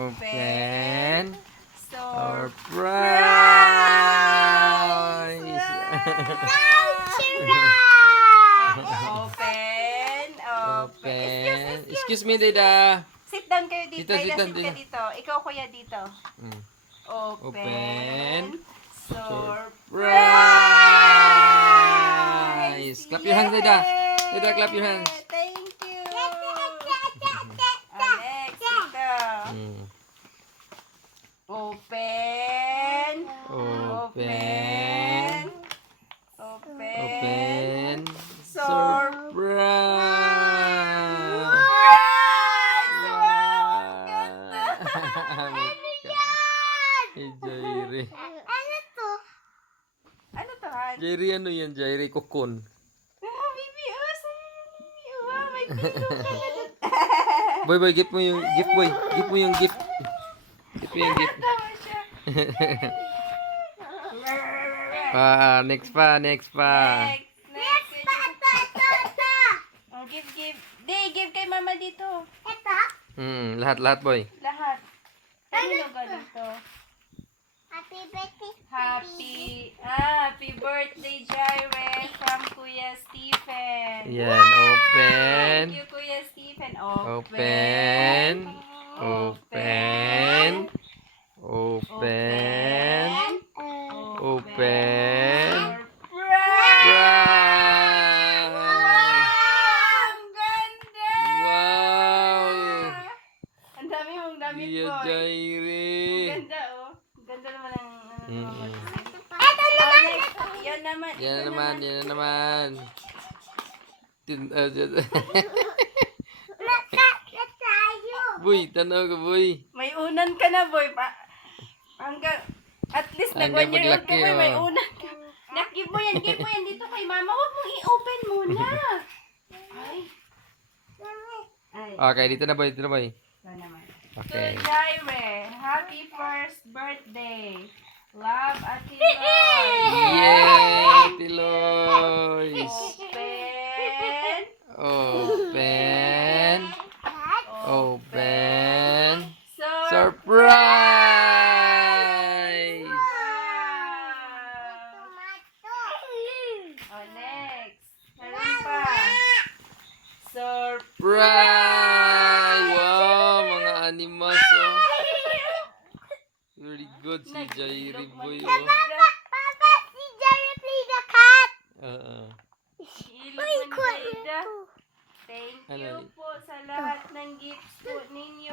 Open. Surprise! Open. Excuse me, Dida. Sit down kayo dito. Sit down, Sit ka dito. Ikaw, kuya, dito. Open. Surprise! Clap your hands, Dida. Dida, clap your hands. Thank you. Alex, dito. Open. Open. Open. Surprise! Wow! Ganda! Hey, Jairi. Ano to, Han? Jairi, ano yan, Jairi? Kokon. Bibi, wow, may pilo ka na dun. Boy, gift mo yung gift, boy. Gift mo yung gift. Gift mo yung gift. Tama siya. Next pa. Next. Oh, give. Give kay mama dito. Lahat, boy. Lahat. Ano ganito? Happy birthday, Jaire, from Kuya Stephen. Yan, open. Thank you, Kuya Stephen. Open. Surprise! Surprise! Ang ganda! Wow! Ang dami mong damit, Iya, boy. Jairi. Ang ganda, oh. Ang ganda naman ang Mm. Yan naman. Yan na naman. Boy, tanaw ka, boy. May unan ka na, boy. Hanggang, at least Hanggang nag-1 year old ka, maglaki, boy. May oh. unan ka. Give mo yan dito kay mama. Huwag mong i-open muna. Ay. Okay, dito na, boy. Ito naman. Okay. To Jaire, happy first birthday. Love, Ate Loy. Yay, Tiloy. Open. Open. Surprise! Surprise! Oh, next. Meron pa. Surprise! Wow, mga animals, oh. Very good si Jairi, boy, oh. Ilog man Jada. Thank Ano you yun? po sa lahat ng gifts po ninyo.